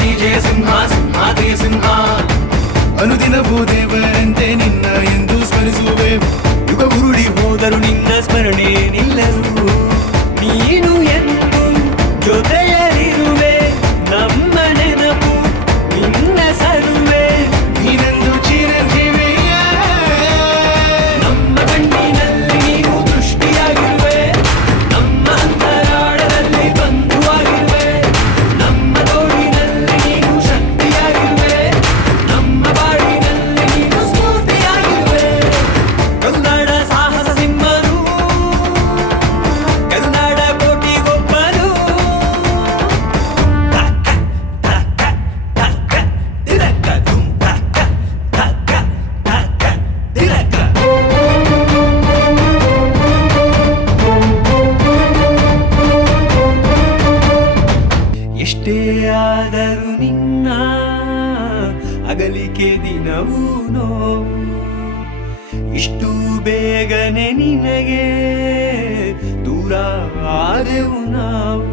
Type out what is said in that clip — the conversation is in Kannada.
ನೀ ಜಯ ಸಿಂಹ ಸಿಂಹಾದ್ರಿಯ ಸಿಂಹ. ಅನುದಿನವೂ ದೇವರಂತೆ ನಿನ್ನ ಎಂದು ಸ್ಮರಿಸುವೆ, ಯುಗ ಉರುಳಿ ಹೋದರು ನಿನ್ನ ಸ್ಮರಣೆ ನಿಲ್ಲರು. ನೀನು ಎಂದು ಜೊತೆಯಲ್ಲಿರುವೆ, ನಮ್ಮ ನೆನಪು ನಿನ್ನ ಸರುವೆ, ನೀನೆಂದು ಚಿರಂಜೀವಿಯ. ನಮ್ಮ ಕಣ್ಣಿನಲ್ಲಿ ನೀನು ದೃಷ್ಟಿಯಾಗಿರುವೆ, ನಮ್ಮ ಅಂತರಾಳದಲ್ಲಿ ಬಂಧುವಾಗಿರುವೆ, ನಮ್ಮ ತೋಳಿನಲ್ಲಿ ನೀನು ಶಕ್ತಿಯಾಗಿರುವೆ, ನಮ್ಮ ಬಾಳಿನಲ್ಲಿ ನೀನು ಸ್ಫೂರ್ತಿಯಾಗಿರುವೆ. ಕರುನಾಡ ಸಾಹಸ ಸಿಂಹರು, ಕರುನಾಡ ಕೋಟಿಗೊಬ್ಬರು. ಎಷ್ಟೇ ಆದರೂ ನಿನ್ನ ಅಗಲಿಕೆ ದಿನವೂ ನೋವು, ಇಷ್ಟು ಬೇಗನೆ ನಿನಗೆ ದೂರ ಆದೆವು ನಾವು.